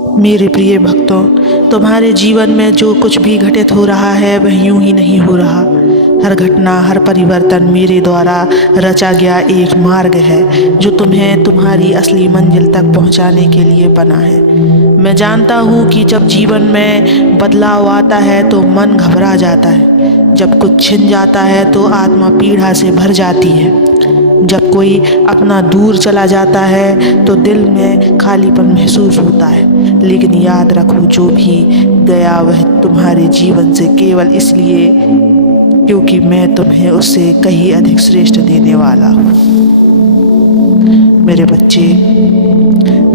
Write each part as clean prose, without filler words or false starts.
मेरे प्रिय भक्तों, तुम्हारे जीवन में जो कुछ भी घटित हो रहा है वह यूं ही नहीं हो रहा। हर घटना, हर परिवर्तन मेरे द्वारा रचा गया एक मार्ग है जो तुम्हें तुम्हारी असली मंजिल तक पहुंचाने के लिए बना है। मैं जानता हूं कि जब जीवन में बदलाव आता है तो मन घबरा जाता है, जब कुछ छिन जाता है तो आत्मा पीड़ा से भर जाती है, जब कोई अपना दूर चला जाता है तो दिल में खालीपन महसूस होता है। लेकिन याद रखो, जो भी गया वह तुम्हारे जीवन से केवल इसलिए क्योंकि मैं तुम्हें उससे कहीं अधिक श्रेष्ठ देने वाला हूँ। मेरे बच्चे,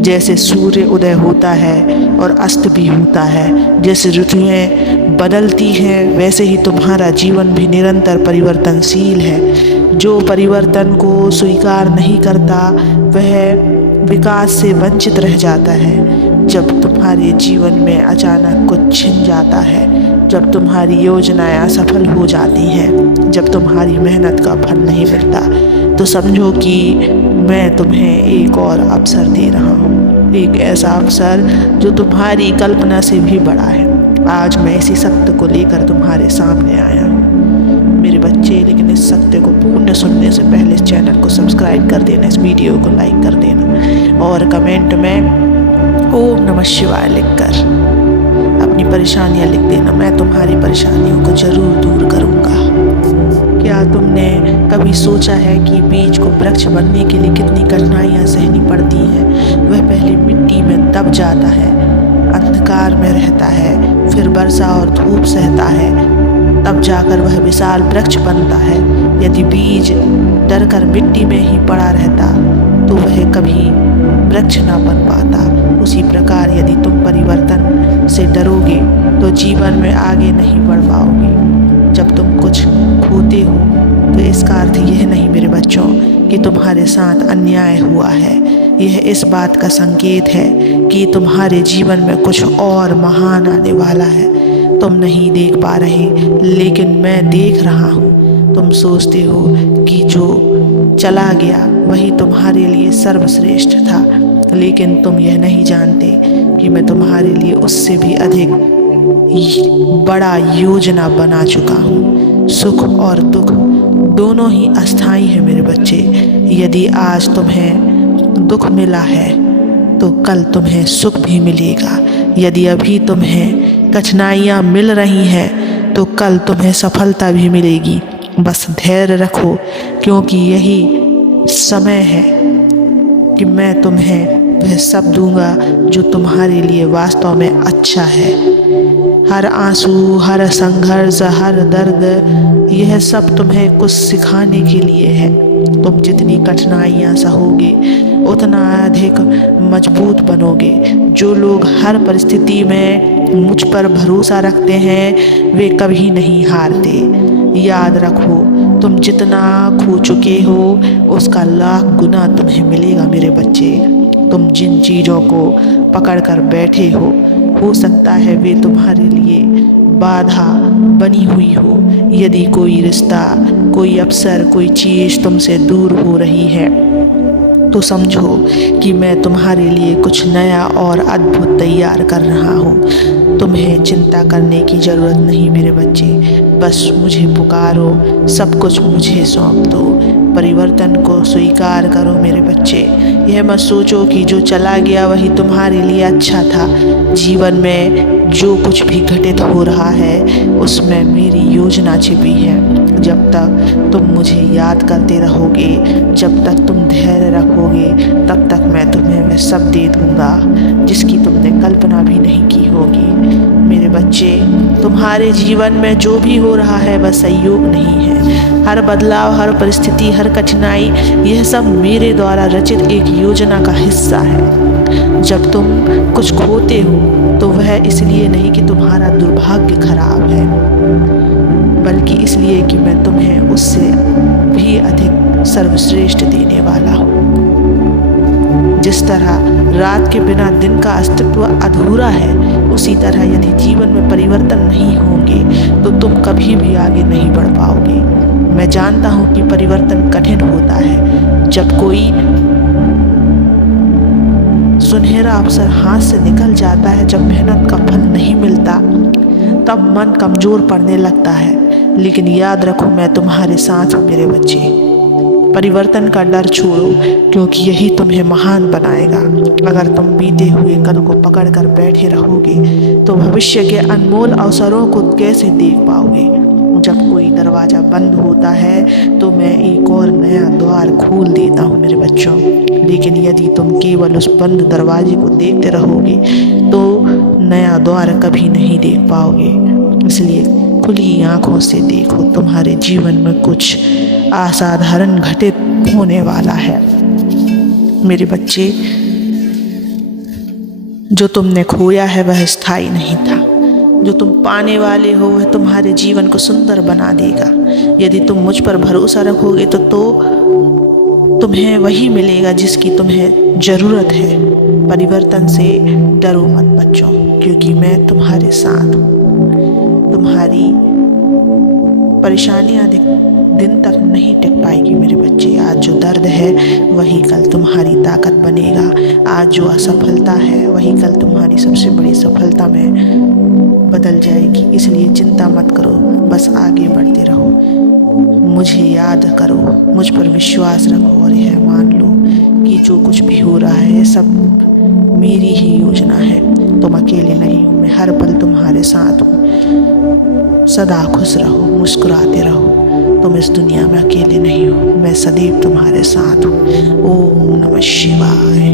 जैसे सूर्य उदय होता है और अस्त भी होता है, जैसे ऋतुएं बदलती हैं, वैसे ही तुम्हारा जीवन भी निरंतर परिवर्तनशील है। जो परिवर्तन को स्वीकार नहीं करता वह विकास से वंचित रह जाता है। जब तुम्हारे जीवन में अचानक कुछ छिन जाता है, जब तुम्हारी योजनाएं असफल हो जाती हैं, जब तुम्हारी मेहनत का फल नहीं मिलता, तो समझो कि मैं तुम्हें एक और अवसर दे रहा हूँ। एक ऐसा अवसर जो तुम्हारी कल्पना से भी बड़ा है। आज मैं इसी सत्य को लेकर तुम्हारे सामने आया हूँ मेरे बच्चे। लेकिन इस सत्य को पूर्ण सुनने से पहले इस चैनल को सब्सक्राइब कर देना, इस वीडियो को लाइक कर देना और कमेंट में ओम नमः शिवाय लिखकर अपनी परेशानियां लिख देना। मैं तुम्हारी परेशानियों को जरूर दूर करूंगा। क्या तुमने कभी सोचा है कि बीज को वृक्ष बनने के लिए कितनी कठिनाइयां सहनी पड़ती हैं? वह पहले मिट्टी में दब जाता है, अंधकार में रहता है, फिर वर्षा और धूप सहता है, तब जाकर वह विशाल वृक्ष बनता है। यदि बीज डरकर मिट्टी में ही पड़ा रहता तो वह कभी वृक्ष न बन पाता। उसी प्रकार यदि तुम परिवर्तन से डरोगे तो जीवन में आगे नहीं बढ़ पाओगे। जब तुम कुछ खोते हो तो इसका अर्थ यह नहीं मेरे बच्चों कि तुम्हारे साथ अन्याय हुआ है। यह इस बात का संकेत है कि तुम्हारे जीवन में कुछ और महान आने वाला है। तुम नहीं देख पा रहे, लेकिन मैं देख रहा हूँ। तुम सोचते हो कि जो चला गया वही तुम्हारे लिए सर्वश्रेष्ठ था, लेकिन तुम यह नहीं जानते कि मैं तुम्हारे लिए उससे भी अधिक बड़ा योजना बना चुका हूँ। सुख और दुख दोनों ही अस्थायी हैं मेरे बच्चे। यदि आज तुम्हें दुख मिला है तो कल तुम्हें सुख भी मिलेगा। यदि अभी तुम्हें कठिनाइयाँ मिल रही हैं तो कल तुम्हें सफलता भी मिलेगी। बस धैर्य रखो, क्योंकि यही समय है कि मैं तुम्हें वह सब दूंगा जो तुम्हारे लिए वास्तव में अच्छा है। हर आंसू, हर संघर्ष, हर दर्द, यह सब तुम्हें कुछ सिखाने के लिए है। तुम जितनी कठिनाइयाँ सहोगे उतना अधिक मजबूत बनोगे। जो लोग हर परिस्थिति में मुझ पर भरोसा रखते हैं वे कभी नहीं हारते। याद रखो, तुम जितना खो चुके हो उसका लाख गुना तुम्हें मिलेगा मेरे बच्चे। तुम जिन चीज़ों को पकड़ कर बैठे हो सकता है वे तुम्हारे लिए बाधा बनी हुई हो। यदि कोई रिश्ता, कोई अवसर, कोई चीज़ तुमसे दूर हो रही है तो समझो कि मैं तुम्हारे लिए कुछ नया और अद्भुत तैयार कर रहा हूँ। तुम्हें चिंता करने की ज़रूरत नहीं मेरे बच्चे। बस मुझे पुकारो, सब कुछ मुझे सौंप दो। परिवर्तन को स्वीकार करो मेरे बच्चे। यह मत सोचो कि जो चला गया वही तुम्हारे लिए अच्छा था। जीवन में जो कुछ भी घटित हो रहा है उसमें मेरी योजना छिपी है। जब तक तुम मुझे याद करते रहोगे, जब तक तुम धैर्य रखोगे, तब तक मैं तुम्हें वह सब दे दूँगा जिसकी तुमने कल्पना भी नहीं की होगी। मेरे बच्चे, तुम्हारे जीवन में जो भी हो रहा है वह संयोग नहीं है। हर बदलाव, हर परिस्थिति, हर कठिनाई, यह सब मेरे द्वारा रचित एक योजना का हिस्सा है। जब तुम कुछ खोते हो तो वह इसलिए नहीं कि तुम्हारा दुर्भाग्य खराब है, बल्कि इसलिए कि मैं तुम्हें उससे भी अधिक सर्वश्रेष्ठ देने वाला हूँ। जिस तरह रात के बिना दिन का अस्तित्व अधूरा है, उसी तरह यदि जीवन में परिवर्तन नहीं होंगे तो तुम कभी भी आगे नहीं बढ़ पाओगे। मैं जानता हूँ कि परिवर्तन कठिन होता है। जब कोई सुनहरा अवसर हाथ से निकल जाता है, जब मेहनत का फल नहीं मिलता तब मन कमज़ोर पड़ने लगता है। लेकिन याद रखो, मैं तुम्हारे साथ हूँ मेरे बच्चे। परिवर्तन का डर छोड़ो, क्योंकि यही तुम्हें महान बनाएगा। अगर तुम बीते हुए कल को पकड़ कर बैठे रहोगे तो भविष्य के अनमोल अवसरों को कैसे देख पाओगे। जब कोई दरवाज़ा बंद होता है तो मैं एक और नया द्वार खोल देता हूँ मेरे बच्चों। लेकिन यदि तुम केवल उस बंद दरवाजे को देखते रहोगे तो नया द्वार कभी नहीं देख पाओगे। इसलिए खुली आँखों से देखो, तुम्हारे जीवन में कुछ असाधारण घटित होने वाला है मेरे बच्चे। जो तुमने खोया है वह स्थायी नहीं था, जो तुम पाने वाले हो वह तुम्हारे जीवन को सुंदर बना देगा। यदि तुम मुझ पर भरोसा रखोगे तो तुम्हें वही मिलेगा जिसकी तुम्हें ज़रूरत है। परिवर्तन से डरो मत बच्चों, क्योंकि मैं तुम्हारे साथ हूँ। तुम्हारी परेशानियाँ दिन तक नहीं टिक पाएगी मेरे बच्चे। आज जो दर्द है वही कल तुम्हारी ताकत बनेगा। आज जो असफलता है वही कल तुम्हारी सबसे बड़ी सफलता में बदल जाएगी। इसलिए चिंता मत करो, बस आगे बढ़ते रहो। मुझे याद करो, मुझ पर विश्वास रखो और यह मान लो कि जो कुछ भी हो रहा है सब मेरी ही योजना है। तुम अकेले नहीं हो, मैं हर पल तुम्हारे साथ हूँ। सदा खुश रहो, मुस्कुराते रहो। तुम इस दुनिया में अकेले नहीं हो, मैं सदैव तुम्हारे साथ हूँ। ओम नमः शिवाय।